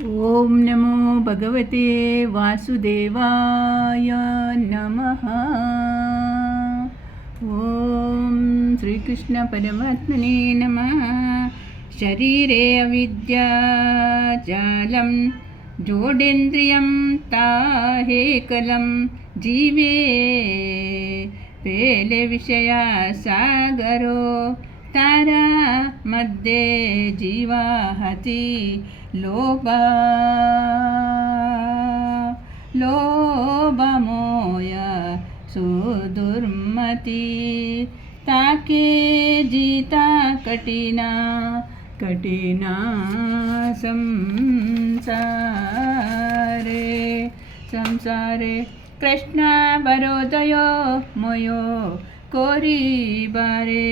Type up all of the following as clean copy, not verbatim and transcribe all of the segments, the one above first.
ॐ नमो भगवते वासुदेवाय नमः। ॐ श्रीकृष्णपरमात्मने नमः। शरीरे अविद्याजालं जोडेन्द्रियं ताहेकलं जीवे पेले विषयासागरो तारा मध्ये जीवाहति लोभमोय सुदुर्मति ताके जीता कठिना संसारे कृष्णा बरोदयो मोयो कोरी बारे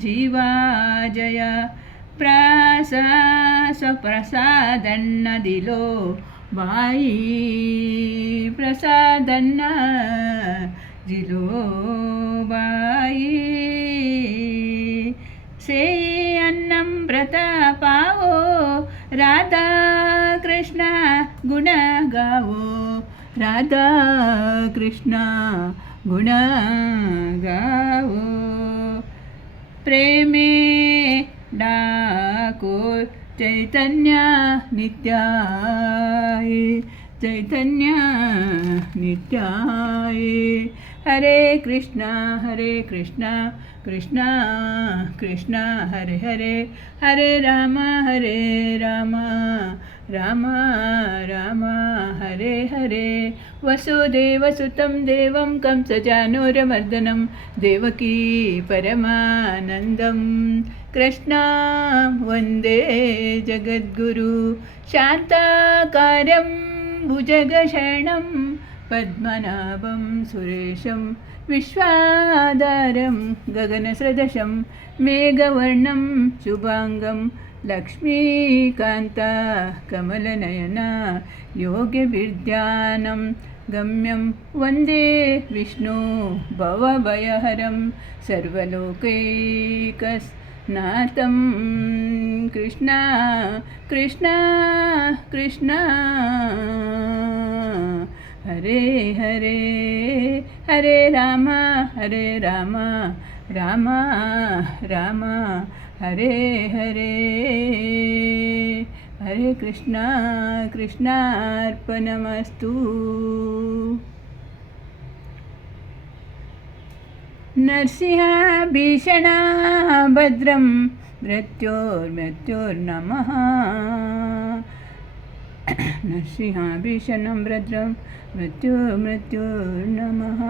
जीवा जय प्रसादन्न दिलो बाई प्रसादन्न दिलो बाई से अन्नं प्रतापावो राधा कृष्ण गुण गावो राधा कृष्ण गुण गावो प्रेमे डाको चैतन्य नित्याय हरे कृष्णा कृष्णा कृष्णा हरे हरे हरे राम राम राम हरे हरे वसुदेवसुतं देवं कंसचानूरमर्दनं देवकी परमानन्दं कृष्णा वन्दे जगद्गुरु शान्ताकारं भुजगशयनं पद्मनाभं सुरेशं विश्वाधारं गगनसदृशं मेघवर्णं शुभाङ्गं लक्ष्मीकान्ता कमलनयना योगविद्यानं गम्यं वन्दे विष्णु भवभयहरं सर्वलोकैकनाथं कृष्णा हरे हरे राम राम हरे हरे हरे कृष्णार्पणमस्तु। नरसिंहभीषणा भद्रं मृत्योर्नमः नरसिंहभीषणं भद्रं मृत्योर्नमः।